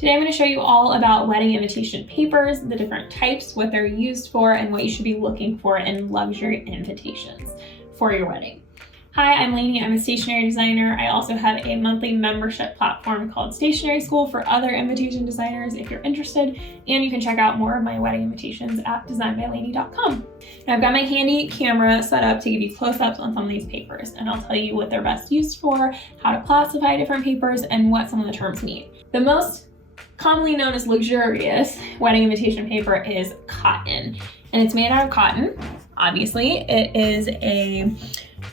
Today I'm going to show you all about wedding invitation papers, the different types, what they're used for, and what you should be looking for in luxury invitations for your wedding. Hi, I'm Laney. I'm a stationery designer. I also have a monthly membership platform called Stationery School for other invitation designers if you're interested, and you can check out more of my wedding invitations at designbylaney.com. Now I've got my handy camera set up to give you close-ups on some of these papers, and I'll tell you what they're best used for, how to classify different papers, and what some of the terms mean. The most commonly known as luxurious wedding invitation paper is cotton, and it's made out of cotton. Obviously, it is an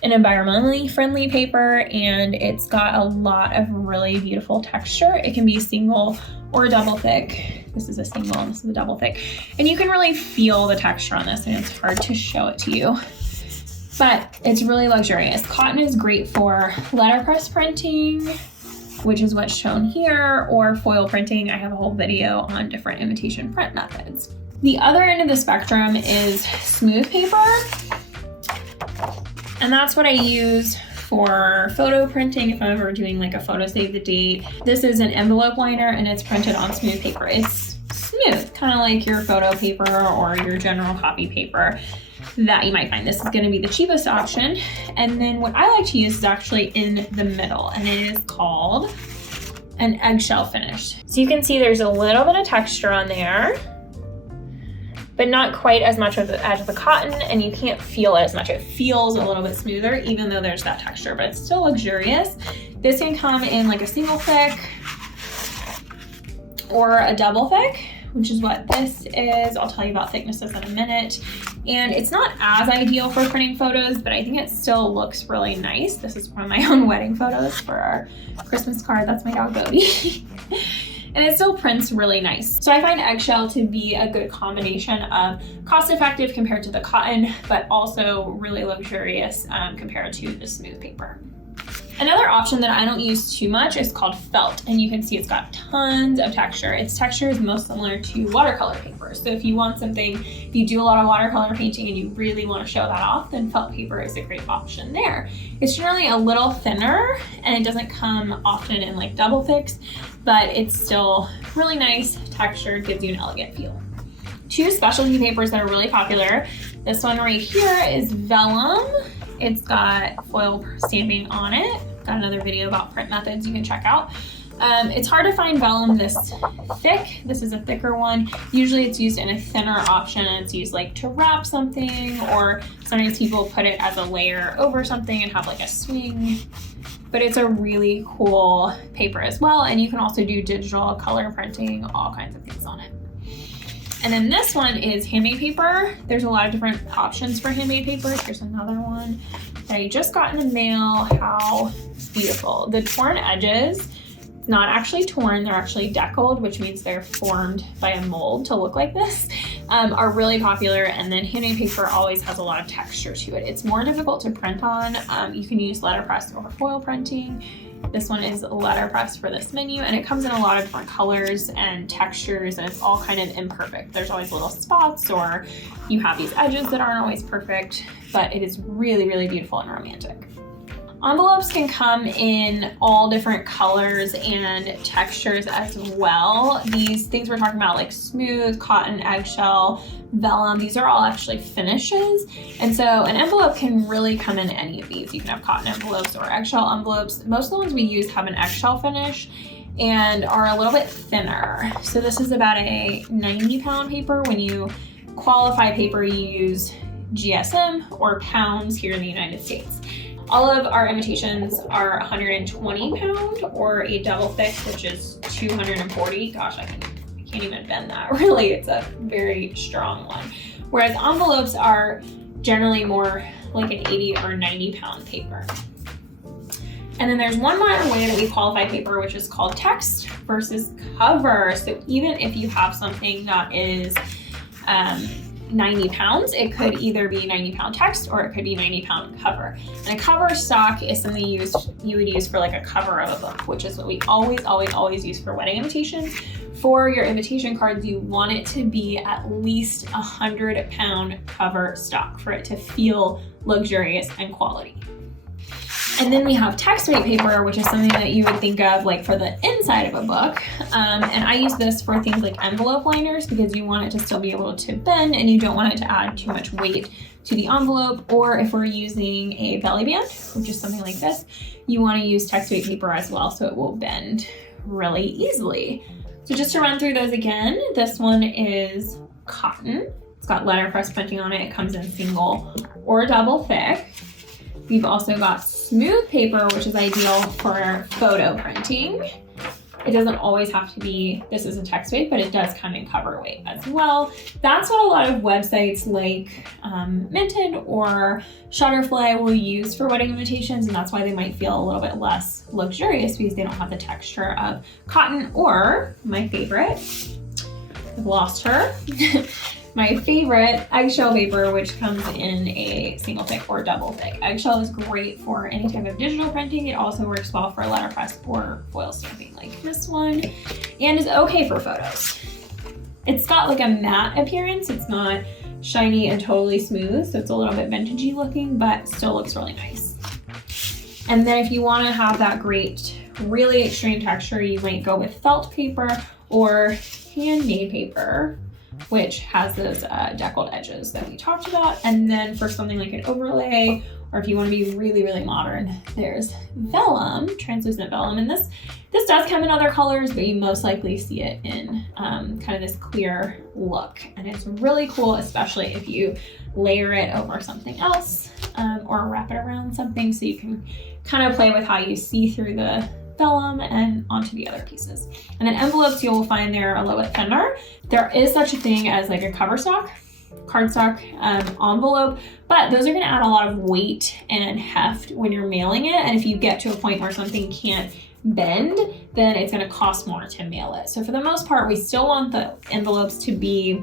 environmentally friendly paper, and it's got a lot of really beautiful texture. It can be single or double thick. This is a single and this is a double thick. And you can really feel the texture on this, and it's hard to show it to you, but it's really luxurious. Cotton is great for letterpress printing, which is what's shown here, or foil printing. I have a whole video on different invitation print methods. The other end of the spectrum is smooth paper. And that's what I use for photo printing if I'm ever doing like a photo save the date. This is an envelope liner and it's printed on smooth paper. It's smooth, kind of like your photo paper or your general copy paper that you might find. This is gonna be the cheapest option. And then what I like to use is actually in the middle, and it is called an eggshell finish. So you can see there's a little bit of texture on there, but not quite as much as the cotton, and you can't feel it as much. It feels a little bit smoother, even though there's that texture, but it's still luxurious. This can come in like a single thick or a double thick, which is what this is. I'll tell you about thicknesses in a minute. And it's not as ideal for printing photos, but I think it still looks really nice. This is one of my own wedding photos for our Christmas card. That's my dog Bodhi. And it still prints really nice. So I find eggshell to be a good combination of cost-effective compared to the cotton, but also really luxurious compared to the smooth paper. Another option that I don't use too much is called felt, and you can see it's got tons of texture. Its texture is most similar to watercolor paper. So if you want something, if you do a lot of watercolor painting and you really want to show that off, then felt paper is a great option there. It's generally a little thinner, and it doesn't come often in like double thicks, but it's still really nice texture, gives you an elegant feel. Two specialty papers that are really popular. This one right here is Vellum. It's got foil stamping on it. Got another video about print methods you can check out. It's hard to find vellum this thick. This is a thicker one. Usually it's used in a thinner option, and it's used like to wrap something, or sometimes people put it as a layer over something and have like a swing. But it's a really cool paper as well, and you can also do digital color printing, all kinds of things on it. And then this one is handmade paper. There's a lot of different options for handmade papers. Here's another one that I just got in the mail. How beautiful. The torn edges, it's not actually torn, they're actually deckled, which means they're formed by a mold to look like this, are really popular. And then handmade paper always has a lot of texture to it. It's more difficult to print on. You can use letterpress or foil printing. This one is letterpress for this menu, and it comes in a lot of different colors and textures, and it's all kind of imperfect. There's always little spots, or you have these edges that aren't always perfect, but it is really, really beautiful and romantic. Envelopes can come in all different colors and textures as well. These things we're talking about, like smooth, cotton, eggshell, vellum, these are all actually finishes. And so an envelope can really come in any of these. You can have cotton envelopes or eggshell envelopes. Most of the ones we use have an eggshell finish and are a little bit thinner. So this is about a 90-pound paper. When you qualify paper, you use GSM or pounds here in the United States. All of our invitations are 120 pound or a double thick, which is 240. Gosh, I can't even bend that. Really, it's a very strong one. Whereas envelopes are generally more like an 80 or 90 pound paper. And then there's one more way that we qualify paper, which is called text versus cover. So even if you have something that is 90 pounds, it could either be 90-pound text or it could be 90-pound cover. And a cover stock is something you would use for like a cover of a book, which is what we always use for wedding invitations. For your invitation cards, you want it to be at least 100-pound cover stock for it to feel luxurious and quality. And then we have text weight paper, which is something that you would think of like for the inside of a book. And I use this for things like envelope liners because you want it to still be able to bend and you don't want it to add too much weight to the envelope. Or if we're using a belly band, which is something like this, you want to use text weight paper as well so it will bend really easily. So just to run through those again, this one is cotton. It's got letterpress printing on it. It comes in single or double thick. We've also got smooth paper, which is ideal for photo printing. It doesn't always have to be, this is a text weight, but it does come in cover weight as well. That's what a lot of websites like Minted or Shutterfly will use for wedding invitations, and that's why they might feel a little bit less luxurious because they don't have the texture of cotton, or my favorite, I've lost her. My favorite, eggshell paper, which comes in a single thick or double thick. Eggshell is great for any type of digital printing. It also works well for letterpress or foil stamping like this one, and is okay for photos. It's got like a matte appearance. It's not shiny and totally smooth, so it's a little bit vintagey looking, but still looks really nice. And then if you want to have that great, really extreme texture, you might go with felt paper or handmade paper, which has those deckled edges that we talked about. And then for something like an overlay, or if you want to be really, really modern, there's Vellum, translucent Vellum. And this does come in other colors, but you most likely see it in kind of this clear look. And it's really cool, especially if you layer it over something else or wrap it around something, so you can kind of play with how you see through the vellum and onto the other pieces. And then envelopes, you'll find they're a little bit thinner. There is such a thing as like a cardstock envelope, but those are going to add a lot of weight and heft when you're mailing it. And if you get to a point where something can't bend, then it's going to cost more to mail it. So for the most part, we still want the envelopes to be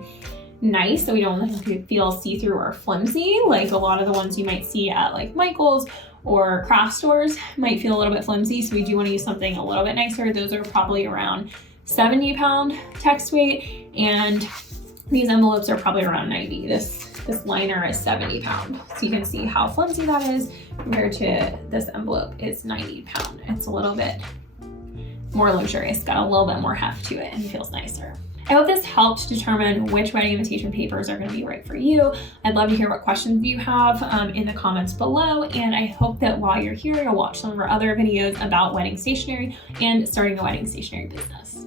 nice, so we don't want them to feel see-through or flimsy, like a lot of the ones you might see at like Michael's or craft stores might feel a little bit flimsy. So we do want to use something a little bit nicer. Those are probably around 70-pound text weight, and these envelopes are probably around 90. This liner is 70 pound. So you can see how flimsy that is compared to this envelope is 90 pound. It's a little bit more luxurious, got a little bit more heft to it and feels nicer. I hope this helped determine which wedding invitation papers are going to be right for you. I'd love to hear what questions you have in the comments below, and I hope that while you're here, you'll watch some of our other videos about wedding stationery and starting a wedding stationery business.